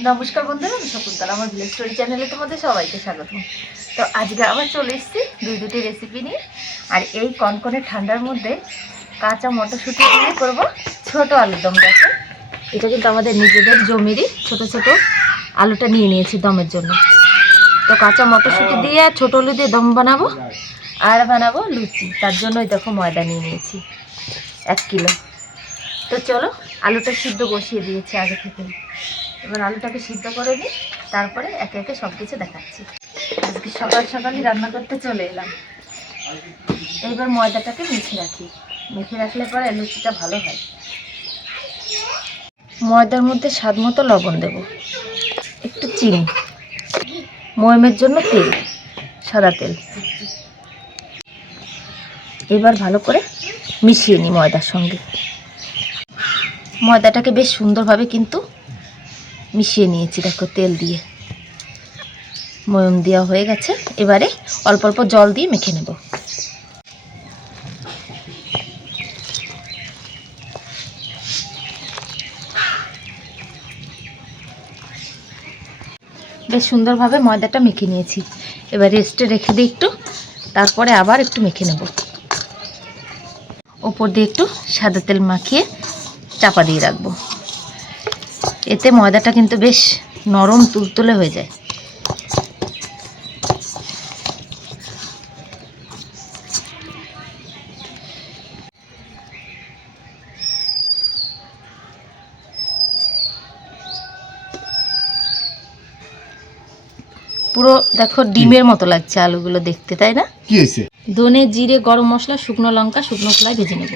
নমস্কার বন্ধুরা, আমি শকুন্তলা, আমার ভিলেজ স্টোরি চ্যানেলে তোমাদের সবাইকে স্বাগত। তো আজকে আবার চলে এসেছি দুই দুটি রেসিপি নিয়ে। আর এই কনকনে ঠান্ডার মধ্যে কাঁচা মটরশুঁটি দিয়ে করব ছোট আলুর দম এটা কিন্তু আমাদের নিজেদের জমিরই ছোট ছোট আলুটা নিয়ে নিয়েছি দমের জন্য। তো কাঁচা মটরশুঁটি দিয়ে ছোট আলু দিয়ে দম বানাবো, আর বানাবো লুচি। তার জন্যই দেখো ময়দা নিয়ে নিয়েছি, এক কিলো। তো চলো আলুটা সিদ্ধ বসিয়ে দিয়েছি আগে থেকে। এবার আলুটাকে সিদ্ধ করে নিই, তারপরে একে একে সব কিছু দেখাচ্ছি। আজকে সকাল সকালই রান্না করতে চলে এলাম। এইবার ময়দাটাকে মেখে রাখি। মেখে রাখলে পরে লুচিটা ভালো হয়। ময়দার মধ্যে স্বাদ মতো লবণ দেব। একটু চিনি। ময়মের জন্য তেল, সাদা তেল। এবার ভালো করে মিশিয়ে নিই ময়দার সঙ্গে। ময়দাটাকে বেশ সুন্দরভাবে কিন্তু মিশিয়ে নিয়েছি, দেখো তেল দিয়ে। ময়ম দেওয়া হয়ে গেছে। এবারে অল্প অল্প জল দিয়ে মেখে নেব। বেশ সুন্দরভাবে ময়দাটা মেখে নিয়েছি। এবার রেস্টে রেখে দিই একটু, তারপরে আবার একটু মেখে নেব। ওপর দিয়ে একটু সাদা তেল মাখিয়ে চাপা দিয়ে রাখব। এতে ময়দাটা কিন্তু বেশ নরম তুলতুলে হয়ে যায়। পুরো দেখো ডিমের মতো লাগছে আলুগুলো দেখতে তাই না? কি হয়েছে? ধনে জিরে গরম মশলা শুকনো লঙ্কা শুকনো কলাই ভেজে নেব।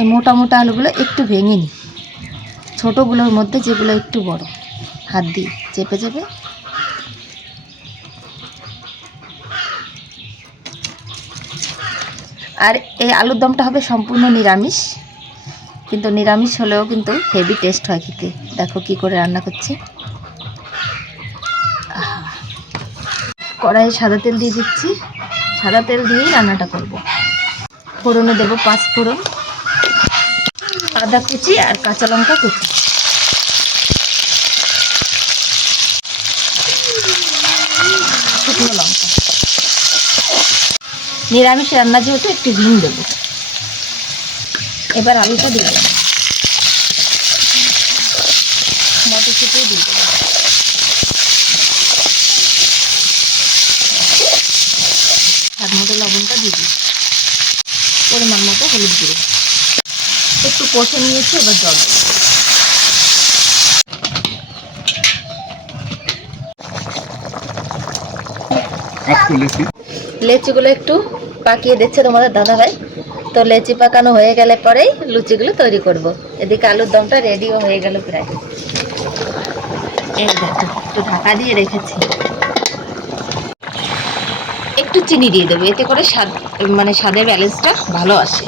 এই মোটা মোটা আলুগুলো একটু ভেঙে নিই। ছোটোগুলোর মধ্যে যেগুলো একটু বড়। হাত দিয়ে চেপে চেপে। আর এই আলুর দমটা হবে সম্পূর্ণ নিরামিষ। কিন্তু নিরামিষ হলেও কিন্তু হেভি টেস্ট হয় খেতে। দেখো কি করে রান্না করছে। কড়াইয়ে সাদা তেল দিয়ে দিচ্ছি। সাদা তেল দিয়েই রান্নাটা করব। ফোড়নে দেবো পাঁচ ফোড়ন। আদা কুচি আর কাঁচা লঙ্কা কুচি। শুকনো লঙ্কা। নিরামিষ রান্না যেহেতু, একটু হিং দেবো। এবার আলুটা দিয়ে দেবো। মটরশুঁটিও দিয়ে দেবো। স্বাদ মতো লবণটা দিয়ে দিই। পরিমাণ মতো হলুদ গুঁড়ো। একটু কষে নিয়েছি এবার জল লেচিগুলো একটু পাকিয়ে দিচ্ছে তোমাদের দাদাভাই। তো লেচি পাকানো হয়ে গেলে পরেই লুচিগুলো তৈরি করব। এদিকে আলুর দমটা রেডিও হয়ে গেল প্রায়। এই দেখো একটু ঢাকা দিয়ে রেখেছি। একটু চিনি দিয়ে দেবো এতে করে স্বাদ মানে স্বাদের ব্যালেন্সটা ভালো আসে।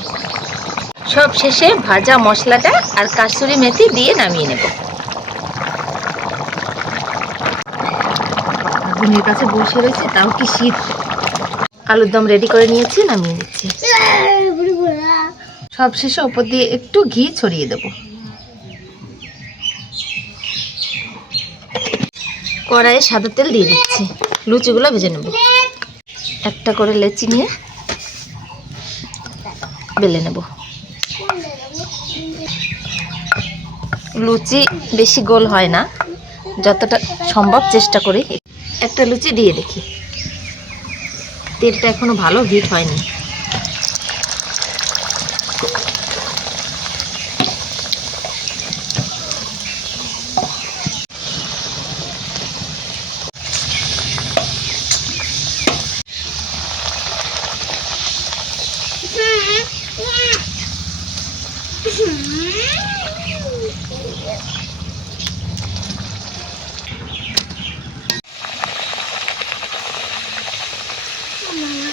সব শেষে ভাজা মশলাটা আর কাসুরি মেথি দিয়ে নামিয়ে নেব। আগুনের কাছে বসে রয়েছে, তাও কি শীত? আলুর দম রেডি করে নিয়েছি, নামিয়ে নিচ্ছি। সব শেষে ওপর দিয়ে একটু ঘি ছড়িয়ে দেব। কড়াইয়ে সাদা তেল দিয়ে দিচ্ছি। লুচিগুলো ভেজে নেব। একটা করে লেচি নিয়ে বেলে নেব। লুচি বেশি গোল হয় না। যতটা সম্ভব চেষ্টা করি। একটা লুচি দিয়ে দেখি। তেলটা এখনও ভালো হিট হয়নি।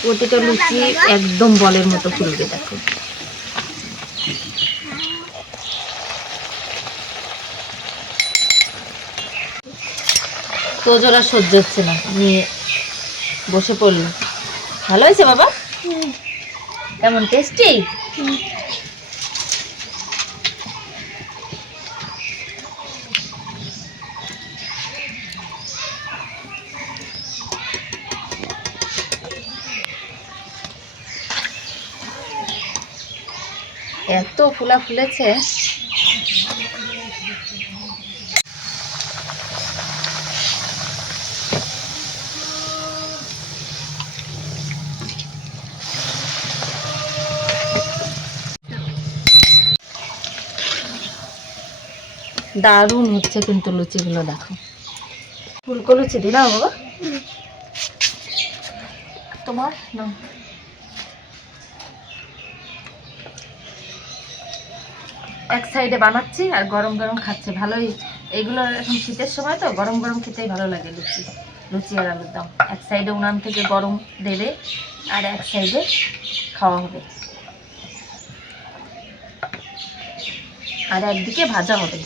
প্রতিটা লুচি একদম বলের মতো ফুলবে দেখো। তোজোর আর সহ্য হচ্ছে না নিয়ে বসে পড়ল ভালো হয়েছে বাবা? কেমন টেস্টি এত ফুলা ফুলেছে। দারুণ হচ্ছে কিন্তু লুচিগুলো দেখো। ফুলকো লুচি দিলাম বাবা। তোমার? না এক সাইডে বানাচ্ছি আর গরম গরম খাচ্ছি। ভালোই, এগুলো এখন শীতের সময় তো গরম গরম খেতেই ভালো লাগে লুচি লুচি আর আলুর দম। এক সাইডে উনান থেকে গরম দেবে আর এক সাইডে খাওয়া হবে। আর একদিকে ভাজা হবে।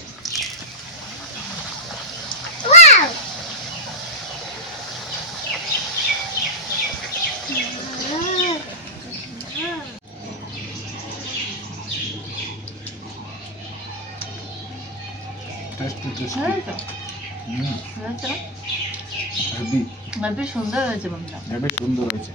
টেস্টি টেস্টি হুম। হেভি সুন্দর হয়েছে বন্ধুরা। হেভি সুন্দর হয়েছে।